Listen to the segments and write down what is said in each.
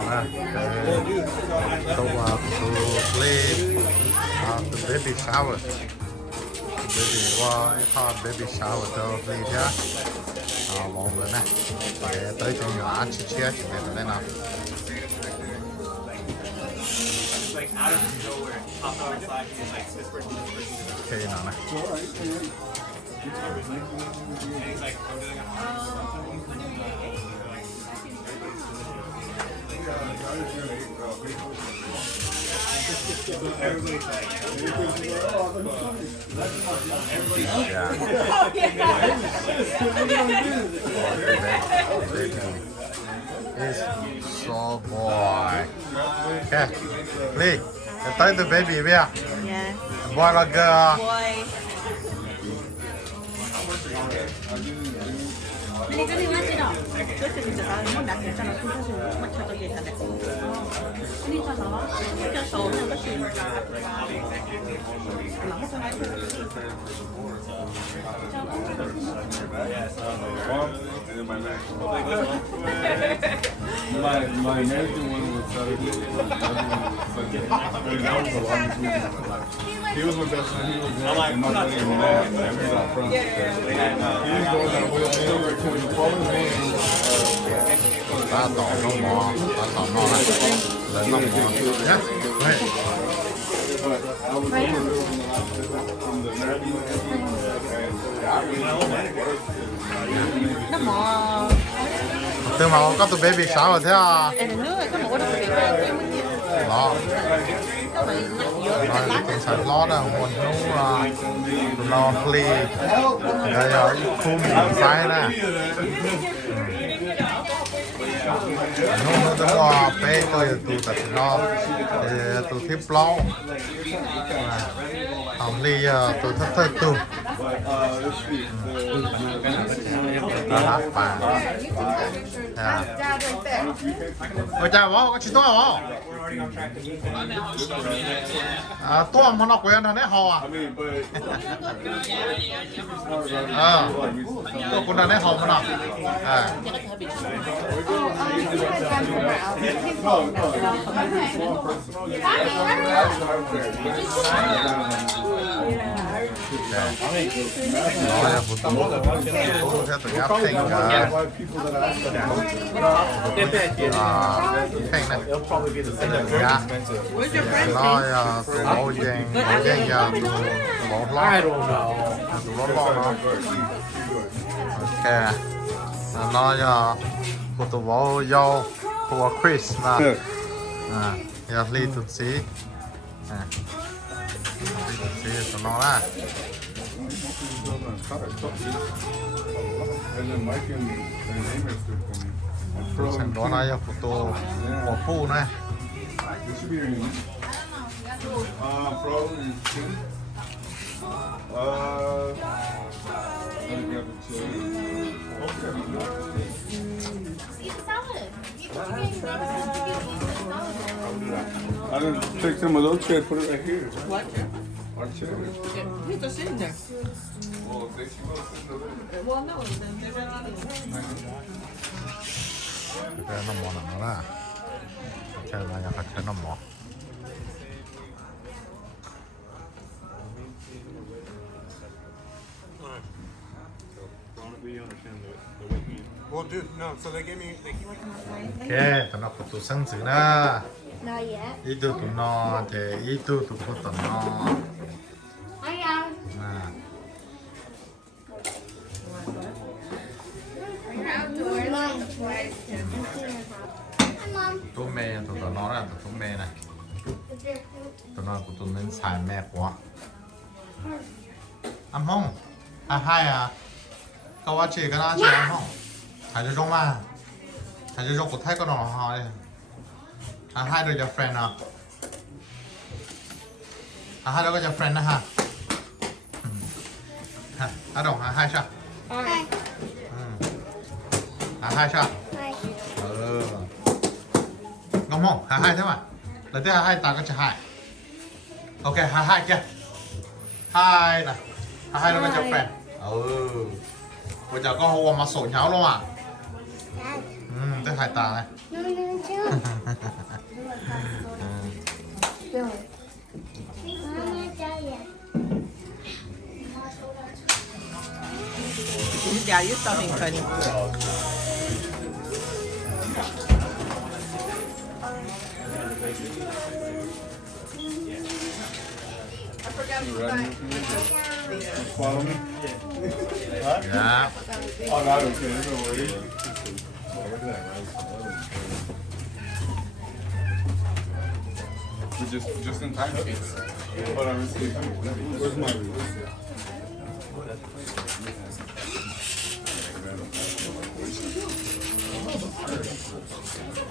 nè so to play the baby shower baby qua cái baby shower cho play nhá mọi người nè để tới cho nhỏ chia chia chuyện này rồi đây nào ok nào này Is so boy. Okay, Lee, tới từ baby bây giờ. Yes. Boy or girl? Boy. 근데 저기 맞지요? 그래서 진짜 나는 나 괜찮아. 사실 맞춰도 괜찮아. 아니 저 나와. 진짜 서울은 그렇지. My American one was Saturday. He was my best friend. He was good. And my buddy and Matt. Everybody's out front. He was going that way. He followed me. Ta tỏ nó mò, ta tỏ nó này, lấy nó mò nhé. Đây. But I was from the American Nó mò. Từ mà có tụi baby shower thế à? Em nữa có một cái cái mới nhiều. Đó. Nó bị nhặt vô Rồi cái sạch lót á, nguồn nó play. Rồi khu miệng sai nè. Nó có bé tôi tụi tập nó tụi tiếp lâu. Không đi tụi thất thơ tụi. Đó bà. Ôi chào bố, có chị tôi hả? Tôi mà nó quen rồi đấy hò à? Tôi cũng đã đấy hò mà nó. Rồi, một tôi sẽ tự áp thành cả. Thành này. Dạ. Rồi, tụi bố dành giờ tụi bố lo. Tụi bố lo nó. Ok. Nó của tụi bố dâu của Chris mà. Giờ ly tụi xí. Ly tụi xí tụi nó ra. And then Mike and their name is coming. Sen đó này của tụi của phụ này. This should be your name. Pro and two. Let me grab the two. Eat the salad. Eat what you eat, bro. I done take some of those chairs, put it right here. What? Our chair. He's just sitting there. Well, they should go sit over Well, no, they're not eating. Cái nó mò nó ra. Chơi là nhà khách nó mò. Well, dude, no. So they gave me. They keep Ok, tụi nó của tụi sân sự nè. Not yet. Ý tụi nó thì ý tụi của tụi nó. Hiya. Nè. Hi, Mom. Tụi mẹ tụi nó là tụi mẹ này. Tụi nó của tụi mình xài mẹ quá. Ăn không? Hai à? Cậu ăn chỉ cái nào chỉ ăn không? Hãy cho mà. Hãy cho của thay con nó hỏi. Hai đứa cho friend à? Hai đứa có cho friend đó ha? Đồng hai sao? Hi. Hai sao? Hi. Ngon không? Hai thế mà. Lần thứ hai ta có cho hai. Ok, hai kia. Hai nè. Hai đứa có cho friend. Bây giờ có hoa mà sổ nháo luôn à? Tới hai ta này. Yeah, you something funny. Follow me? Yeah. Oh, no, okay, no worries. We're just in time, kids. Hold on, let's see. Where's my receipt?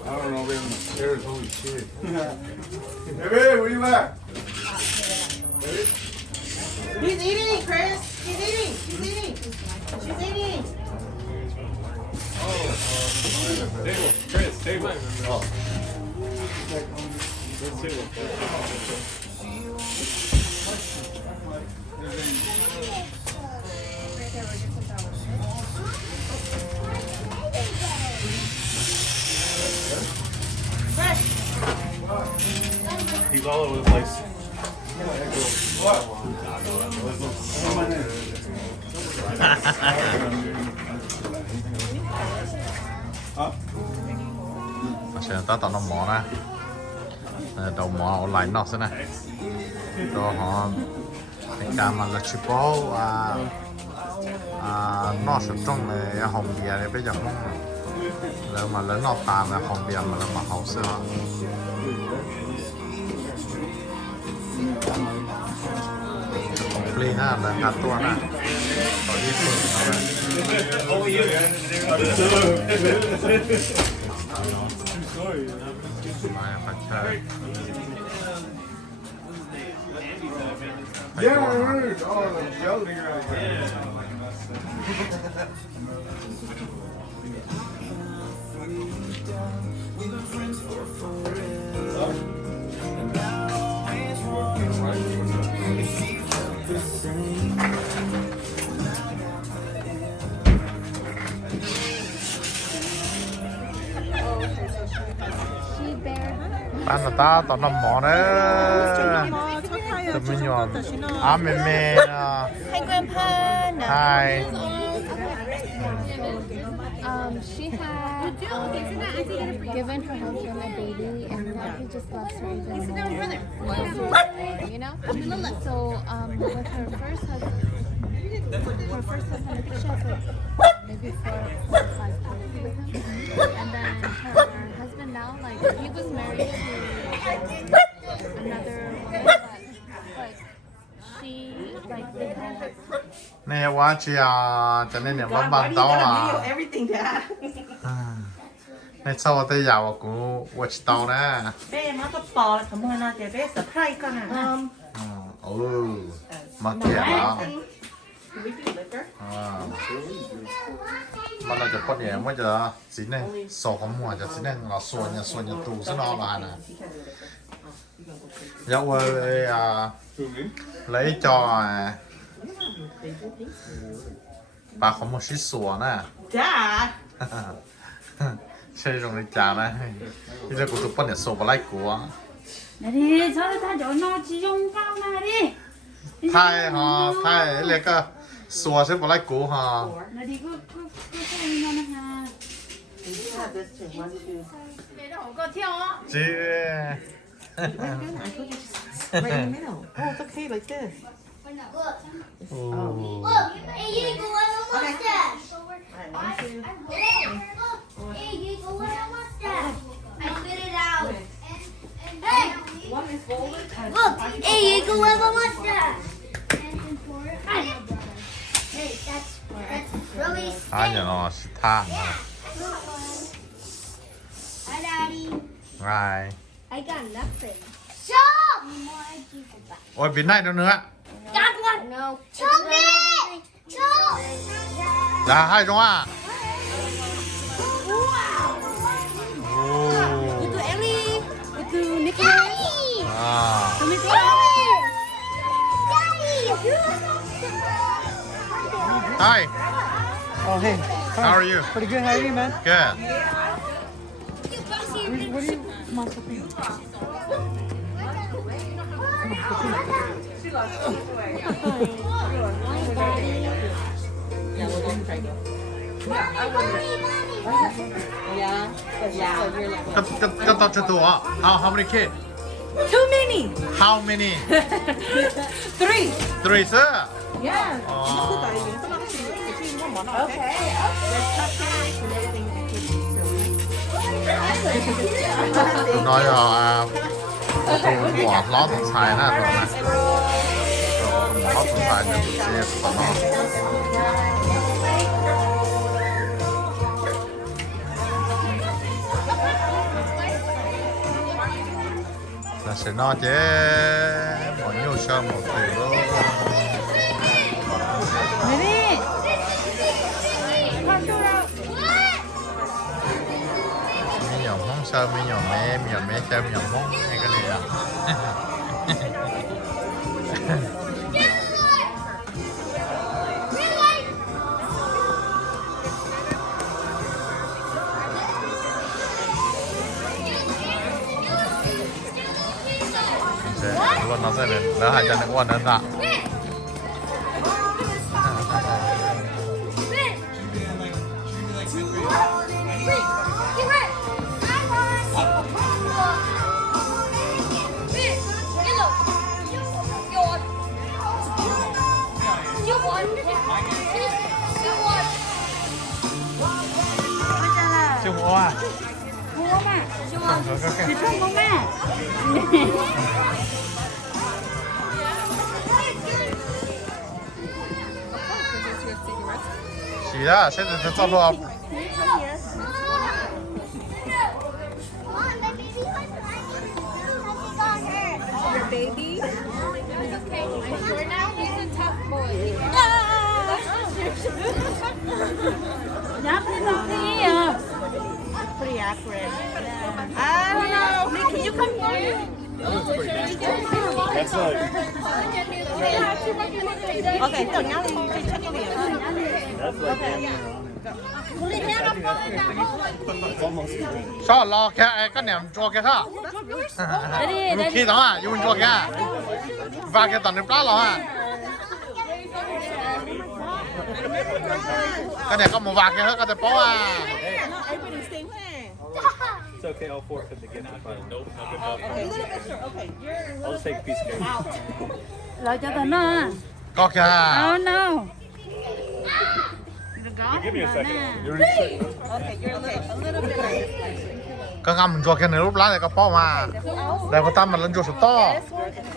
I don't know, we have enough chairs, holy shit. Hey, babe, where you at? He's eating, Chris. He's eating. She's eating. She's eating. Table, Chris, table. Oh. He's all over the place. Sẽ ta tao nó mỏ nè. Đầu mỏ ở lại nọ thế này. Rồi họ cả mà là chip nó sẽ trong này hồng bìa này bây giờ không là mà lớn nọ tàn là hồng bìa mà là mà hậu xưa. Complete ha là hạt tua nè. Có đi phượt nó này. Phải chơi. Yeah, I heard. Oh, the jelly right there. Bạn là ta tao nằm mỏ đấy. Tụi mình nhọn. Mẹ. Hi, Grandpa. Hi. She had given her husband a baby, and now he just loves her even more. You know? So, with her first husband, I think she has like maybe 4 or 5 kids with him. And then her husband now, like, he was married to another woman, but she, like, they had Nè quá chị cho nên là bấm bàn tao à. Everything that. Nè sau tới giàu của watch tao nè. Bé má có bò là cảm ơn nó để bé surprise con à. Mà kìa đó. We can liquor. Mà là cho con nhẹ mới giờ chỉ này sổ không mua cho chỉ này là xuân nhà tù sẽ nó là nè. Dạo ơi lấy cho bà không một xí sủa nè. Dad. Chơi trong này chả này. Bây giờ của tụi con nhà sổ bà lấy của. Này 저를 다 넣어놓지 좀 까나 đi. Thay lấy cái sủa sẽ bà lấy của hả. Này cứ xem nó ha. Chị. Right in the middle. Oh, it's okay like this. Hey, you go on a mustache. Alright, 1, 2. Hey, you go on a mustache. I spit it out. Hey, One is folded. look. Hey, you go on a mustache. Hey, that's really Hai nhà nó sẽ than. Hi, Daddy. Right. I got nothing. Stop! Ôi biến này đâu nữa. Got one. No. Chop it. Chop. Là hai đúng à? Itu Ellie, itu Nicholas. À. Hi. Oh, hey. How are you? Pretty good. How are you, man? Good. Yeah, we're going to try again. Yeah, yeah. So you're like, ก็จะตัว how many kids too many. how many 3. 3 sir Yeah. 어. Okay. nói bỏ lót thằng xài nè rồi nè lót thằng xài cho tụi xe tụi nó là sẽ nói chứ mọi nhiều sơ một từ luôn Baby. mi nhỏ mong sơ mi nhỏ mé sơ mi nhỏ mong hay cái này à luôn nó sẽ lên đỡ hai chân nó quan hơn ạ chưa mua à Mua mà. Chị không mua mà. chỉ đó sẽ được cho luôn Your baby? It's okay. I'm sure now he's a tough boy. Nháp lên nó đi à. Pretty accurate. I don't know. Nick, can you come here? That's like Okay, so now you check it in. that's like it's almost sao lo cái niệm cho cái sao Đây khi đó à dùng cho cái và cái tận được đó là cái này có một vài cái nữa có thể bỏ à It's okay, I'll forfeit the gift if I nope, not good enough. Okay, a little bit short. Okay, you're I'll just take a piece of cake. Lo cho tao nó à. có kìa Oh no. Give me a second. You're okay. You're okay. A little bit like this. có ngâm cho cái này lúc lá này có bỏ mà để có tâm mà lên cho số to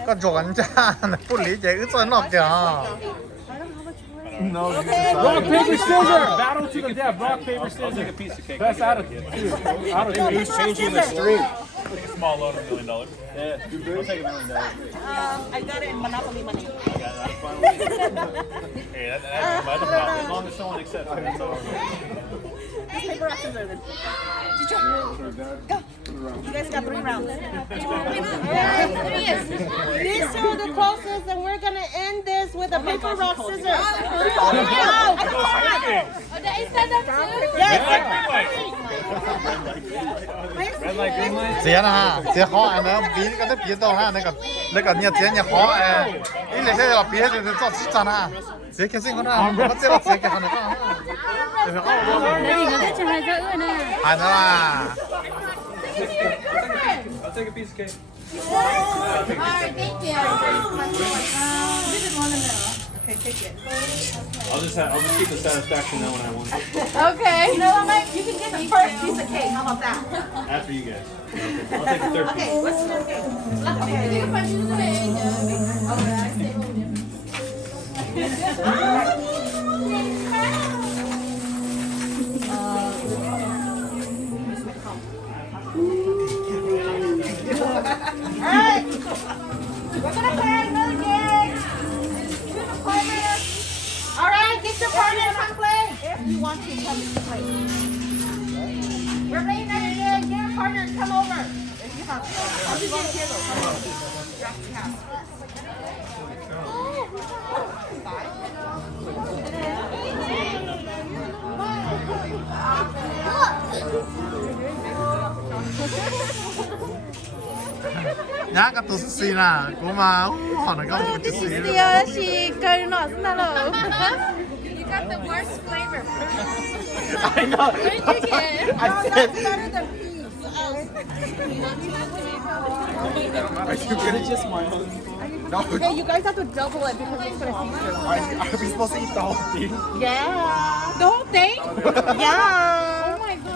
có cho anh cha này phụ lý chạy cứ cho nó kìa No, you Rock, paper, scissors! Battle to the death. Rock, paper, I'll take a scissors. piece of cake. Best out of two. Out of two. He's changing the stream. Like a small loan of $1 million. Yeah, I'll take $1 million. I got it in Monopoly money. Yeah, that's fine with me. Hey, that's my problem. As long as someone accepts it, that's all. Just paper, rock, scissors. Then. Go. You guys got 3 rounds. These are the closest, and we're gonna end this with a paper, rock, scissors. They said that too. Red light, green light. เสียนะฮะเสียขออันนั้นปีก็ได้ปีต่อฮะ那个เนี่ยเสียเนี่ยขออีเลยใช่หรอปีจะ做几张啊เสียแค่สิ่งคนนั้นมันจะเสียแค่คนนั้นก็ Đây thì nó sẽ cho hai dỡ nè. อันนั้นล่ะ I'll take a piece of cake. I'll just keep the satisfaction now when I want it. Okay. You know what, Mike? You can get the first piece of cake. How about that? After you guys. I'll take the third piece. Okay, what's the cake? Alright. We're gonna play another game. Choose a partner. Alright, get your partner to come play. If you want to come play. We're playing another game. Get a partner to come over. If you have to. I'll be volunteer though. Come on. Drop the house. nhá cái tôi xí nè của mà họ nói cái tôi xí she got not hello. You got the worst flavor. I know. What did you get? I said. It's just my own. No, Okay, you guys have to double it because it's gonna see through. are we supposed to eat the whole thing? Yeah. The whole thing? Yeah. Oh my god.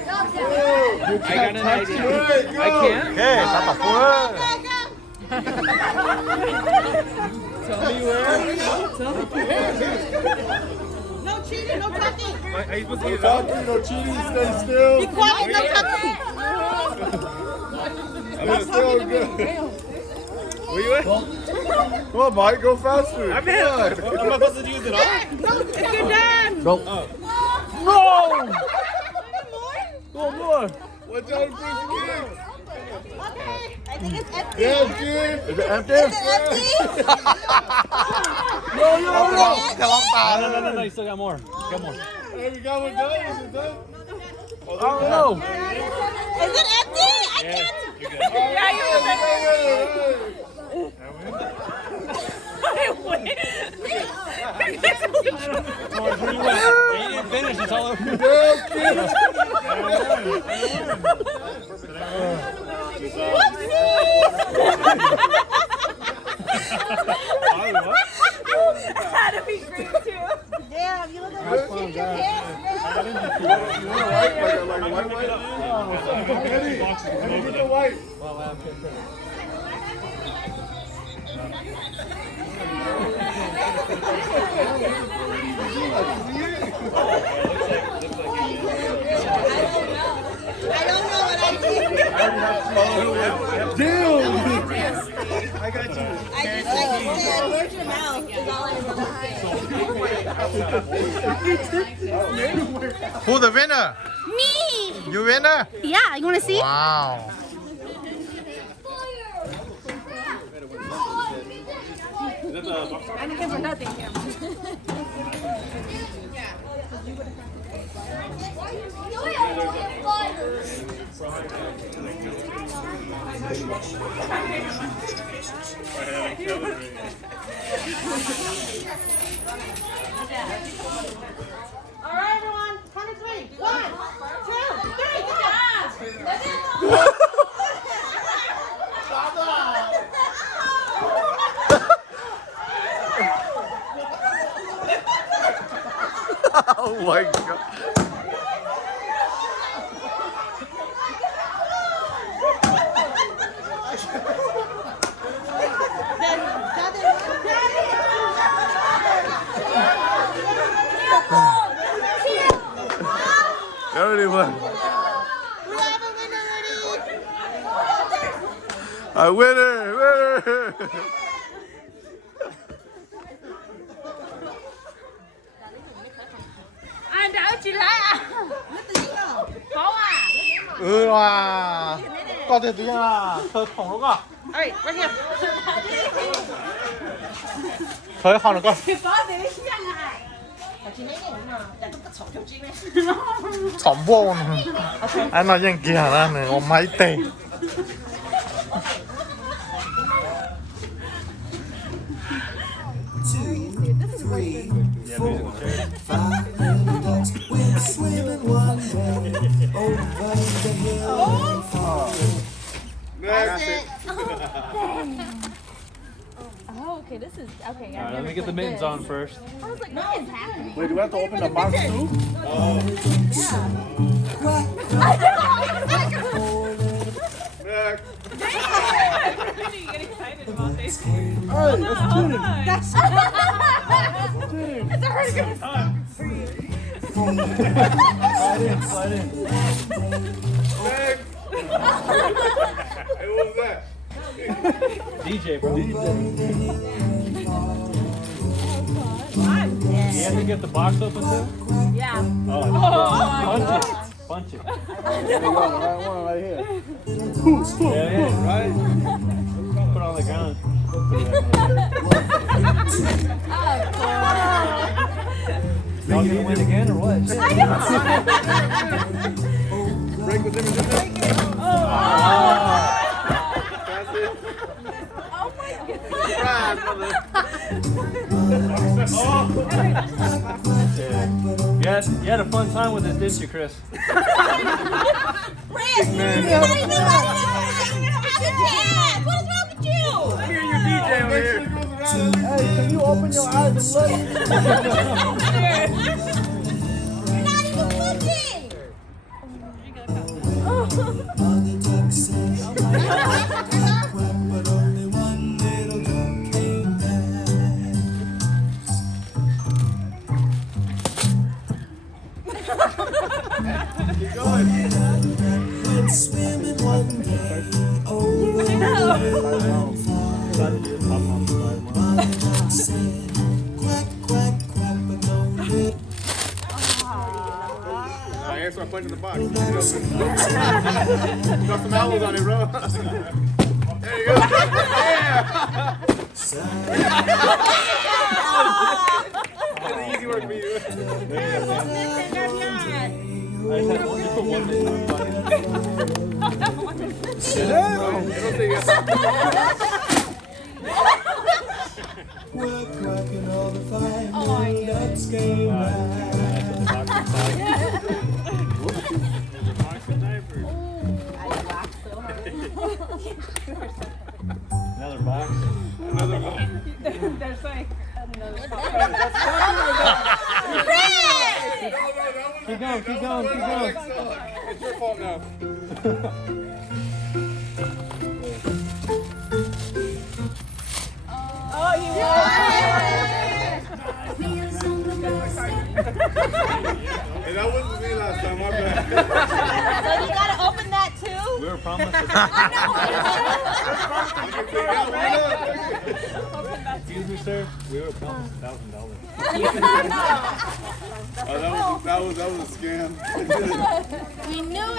I got an idea. I can't. okay tao tập quá Tell me where. No cheating, no touching. Are you supposed to eat it Talk, you know, cheating, stay still. Be quiet, no touching. Stay still, good. Where you at? Come on, Mike, go faster. I'm in. I'm not supposed to use it all. No, you're done. No! Go more! Watch out for his kick. Okay. I think it's empty. Yeah, kid. is it empty Is it empty? cái lông tà No, you still got more. Got more. Hey, we got one done. Is it done? Oh, no! Is it empty? I can't. Yeah, you George, where you at? You didn't finish, it's all over. Had to be green too. Damn, you look like you shit your pants. You want a white? Like a white? Eddie, get the white. I don't know what I did. Damn. I got you. I just like you said, where's your mouth? Is all I know. who the winner Me! you winner Yeah, you wanna see? wow I didn't give her nothing. All right, everyone. Count to three. 1, 2, 3, go! oh my god everyone We have a winner already. a winner Anh đã chị lại à? Có à? wow có thể tiếng à thơ khổng lồ à Alright, right here. thơ khổng lồ Có gì xem này. Chị lấy cái mà, đã có sổ cho chị này. 重播呢哎那ยังกี่หานะ我ไม่เตะ Oh, okay, this is okay. Alright, let me get the mittens on first. I was like, what is happening? Wait, do we have to open the box too? Next. Next. Hey, what was that? DJ, bro. You have to get the box open too? Yeah. Oh, punch it. There you go, the right one right here. Yeah, right? Put it on the ground. No, y'all gonna win again or what? Break with him and just You had a fun time with this, didn't you, Chris? Chris, you're not even letting us have a chance. What is wrong with you? hear you DJ over here. Hey, can you open your eyes and look? You're not even looking. I answer, I punch in the box. Got some owls on it, bro. There you go. Yeah. That's easy work for you. I just had one minute. I don't think Another box. There's like Keep going, keep going, keep going. it's your fault now. Oh, you Hey, that wasn't me last time, my bad. So you gotta open that too? We were promised. Excuse me, sir. We were promised $1,000. Oh, that was a scam. We knew it.